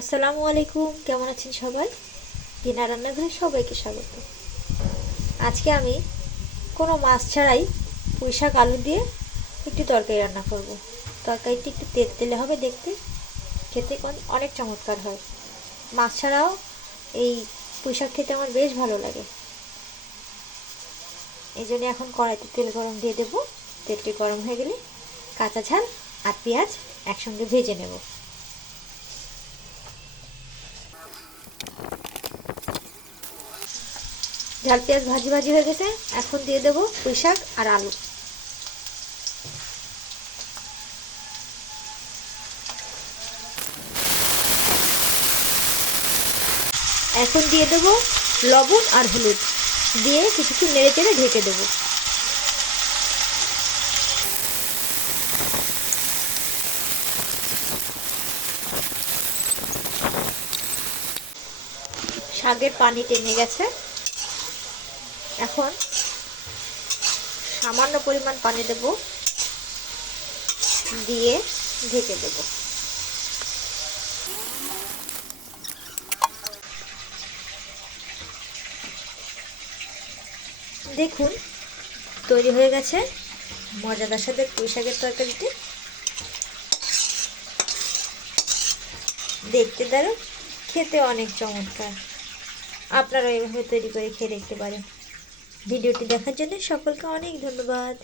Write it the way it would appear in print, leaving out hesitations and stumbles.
আসসালামু আলাইকুম, কেমন আছেন সবাই? টিনা রান্নাঘরে সবাইকে স্বাগত। আজকে আমি কোনো মাছ ছাড়াই পুঁইশাক আলু দিয়ে একটি তরকারি রান্না করব। তরকারিটি একটু তেলে হবে দেখতে, খেতে অনেক চমৎকার হয়। মাছ ছাড়াও এই পুঁইশাক খেতে আমার বেশ ভালো লাগে। এই জন্য এখন কড়াইতে তেল গরম দিয়ে দেবো। তেলটি গরম হয়ে গেলে কাঁচা ঝাল আর পেঁয়াজ একসঙ্গে ভেজে নেব। ঝাল পেঁয়াজ ভাজি ভাজি হয়ে গেছে, এখন দিয়ে দেবো পুঁইশাক আর আলু। এখন দিয়ে দেবো লবণ আর হলুদ, দিয়ে কিছুক্ষণ নেড়ে চেড়ে ঢেকে দেবো। শাকের পানি টেনে গেছে, এখন সামান্য পরিমাণ পানি দেব, দিয়ে ঢেকে দেব। দেখুন তৈরি হয়ে গেছে মজাদার সাথে পুঁইশাকের তরকারিটি। দেখতে দারুণ, খেতে অনেক চমৎকার। আপনারা এভাবে তৈরি করে খেয়ে দেখতে পারেন। ভিডিওটি দেখার জন্য সকলকে অনেক ধন্যবাদ।